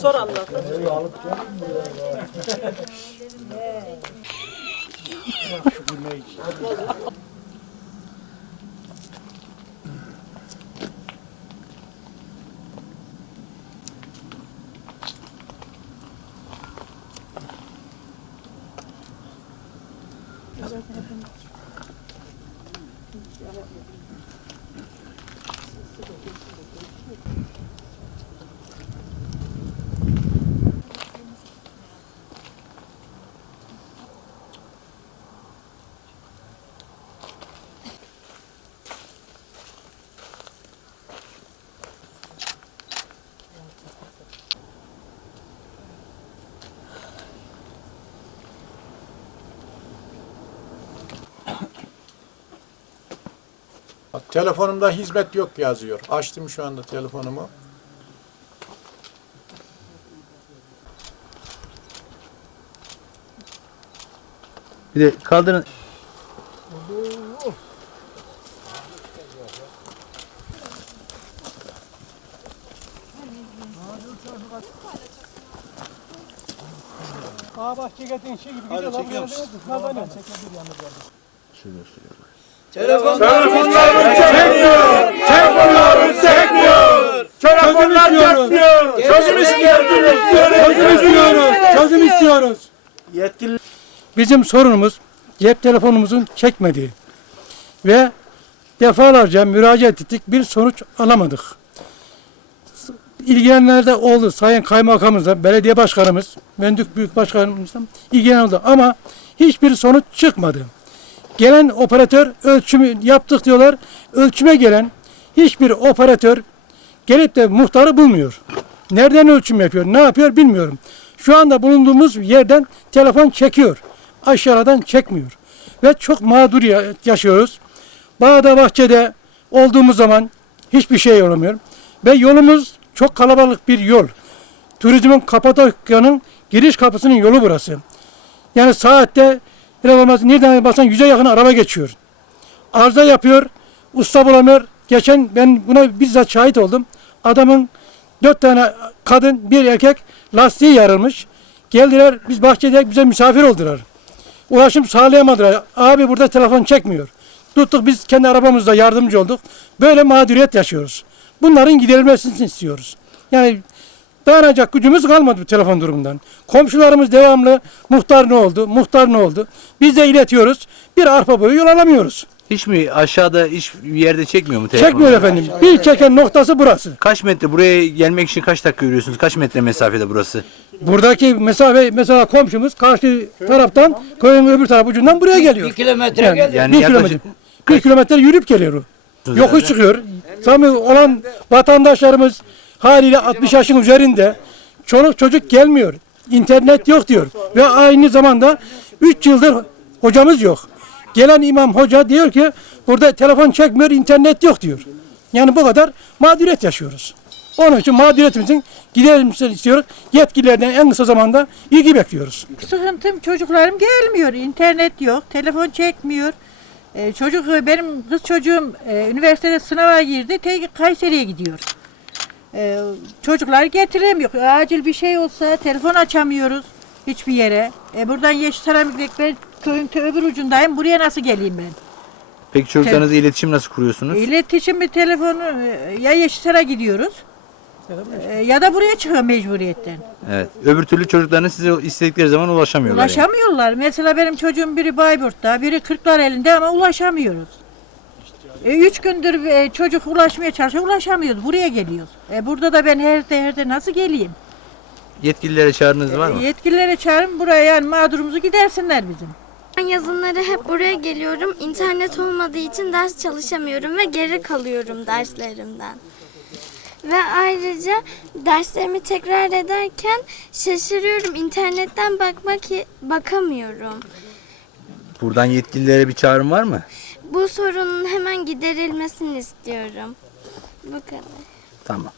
Sor Telefonumda hizmet yok yazıyor. Açtım şu anda telefonumu. Bir de kaldırın. Ağa bahçe getirin şey gibi gidiyor. Çekiyor musun? Telefonlar çekmiyor. Çözüm istiyoruz. Çözüm istiyoruz. Çözüm istiyoruz. Yetkili Bizim sorunumuz cep telefonumuzun çekmediği ve defalarca müracaat ettik bir sonuç alamadık. İlgilenenler de oldu. Sayın Kaymakamımız da, belediye başkanımız, Mendük Büyük Başkanımız da ilgilenen oldu. Ama hiçbir sonuç çıkmadı. Gelen operatör ölçümü yaptık diyorlar. Ölçüme gelen hiçbir operatör gelip de muhtarı bulmuyor. Nereden ölçüm yapıyor, ne yapıyor bilmiyorum. Şu anda bulunduğumuz yerden telefon çekiyor. Aşağıdan çekmiyor. Ve çok mağduriyet yaşıyoruz. Bağda bahçede olduğumuz zaman hiçbir şey olamıyor. Ve yolumuz çok kalabalık bir yol. Turizmin Kapadokya'nın giriş kapısının yolu burası. Yani saatte biraz olmaz nereden baksan yüze yakın araba geçiyor. Arıza yapıyor, usta bulamıyor. Geçen ben buna bizzat şahit oldum. Adamın dört tane kadın, bir erkek lastiği yarılmış. Geldiler, biz bahçede bize misafir oldular. Ulaşım sağlayamadılar. Abi burada telefon çekmiyor. Tuttuk biz kendi arabamızda yardımcı olduk. Böyle mağduriyet yaşıyoruz. Bunların giderilmesini istiyoruz. Yani dayanacak gücümüz kalmadı bu telefon durumundan. Komşularımız devamlı muhtar ne oldu, muhtar ne oldu. Biz de iletiyoruz. Bir arpa boyu yol alamıyoruz. Hiç mi aşağıda hiç bir yerde çekmiyor mu telefon? Çekmiyor efendim. Bir çeken noktası burası. Kaç metre buraya gelmek için kaç dakika yürüyorsunuz? Kaç metre mesafede burası? Buradaki mesafe mesela komşumuz karşı taraftan köyün öbür taraf ucundan buraya geliyor. Bir kilometre yani, Yani bir yaklaşık kilometre. Bir kilometre yürüyüp geliyor o. Yokuş çıkıyor. Tabii olan vatandaşlarımız haliyle 60 yaşın üzerinde çoluk çocuk gelmiyor. İnternet yok diyor. Ve aynı zamanda 3 yıldır hocamız yok. Gelen imam hoca diyor ki burada telefon çekmiyor, internet yok diyor. Yani bu kadar mağduriyet yaşıyoruz. Onun için mağduriyetimizin giderilmesini istiyoruz. Yetkililerden en kısa zamanda ilgi bekliyoruz. Sıkıntım çocuklarım gelmiyor. İnternet yok, telefon çekmiyor. Ee, çocuk benim kız çocuğum e, üniversitede sınava girdi. Tek Kayseri'ye gidiyor. Ee, çocuklar getiremiyor. Acil bir şey olsa telefon açamıyoruz hiçbir yere. E, buradan Yeşilseramik'te köyün öbür ucundayım. Buraya nasıl geleyim ben? Peki çocuklarınızla iletişim nasıl kuruyorsunuz? İletişim bir telefonu e, ya Yeşilsar'a gidiyoruz. e, ya da buraya çıkıyor mecburiyetten. Evet. Öbür türlü çocuklarınız size istedikleri zaman ulaşamıyorlar. yani. Ulaşamıyorlar. Mesela benim çocuğum biri Bayburt'ta, biri Kırklar elinde ama ulaşamıyoruz. E, üç gündür e, çocuk ulaşmaya çalışıyor, ulaşamıyoruz. Buraya geliyoruz. E, burada da ben her herde nasıl geleyim? Yetkililere çağrınız var mı? E, yetkililere çağırın buraya yani mağdurumuzu gidersinler bizim. Ben yazınları hep buraya geliyorum. İnternet olmadığı için ders çalışamıyorum ve geri kalıyorum derslerimden. Ve ayrıca derslerimi tekrar ederken şaşırıyorum. İnternetten bakmak bakamıyorum. Buradan yetkililere bir çağrım var mı? Bu sorunun hemen giderilmesini istiyorum. Bu kadar. Tamam.